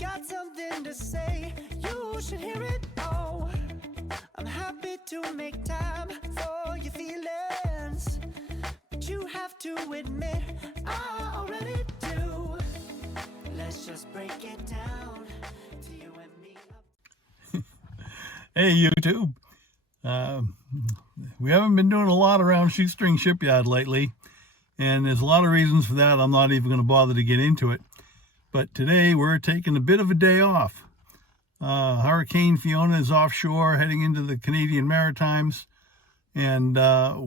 got something to say, you should hear it. Oh, I'm happy to make time for your feelings, but you have to admit I already do. Let's just break it down to you and me. Hey YouTube, we haven't been doing a lot around Shoestring Shipyard lately, and there's a lot of reasons for that. I'm not even going to bother to get into it, but today we're taking a bit of a day off. Hurricane Fiona is offshore heading into the Canadian Maritimes, and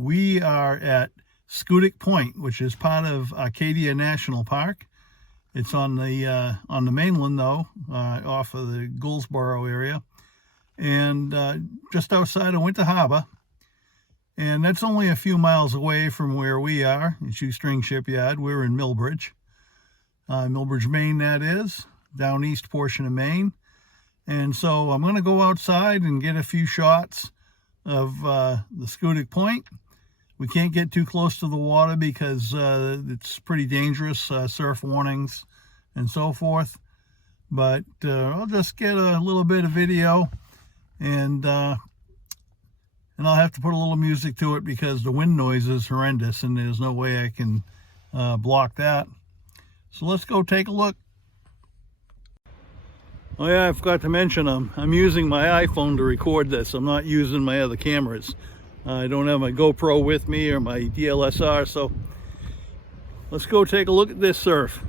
we are at Schoodic Point, which is part of Acadia National Park. It's on the mainland though, off of the Gouldsboro area, and just outside of Winter Harbor. And that's only a few miles away from where we are in Shoestring Shipyard. We're in Millbridge, Maine, that is, Downeast portion of Maine. And so I'm going to go outside and get a few shots of the Schoodic Point. We can't get too close to the water because it's pretty dangerous, surf warnings and so forth. But I'll just get a little bit of video, and I'll have to put a little music to it because the wind noise is horrendous and there's no way I can block that. So let's go take a look. Oh yeah, I forgot to mention I'm using my iPhone to record this. I'm not using my other cameras. I don't have my GoPro with me or my DLSR, so let's go take a look at this surf.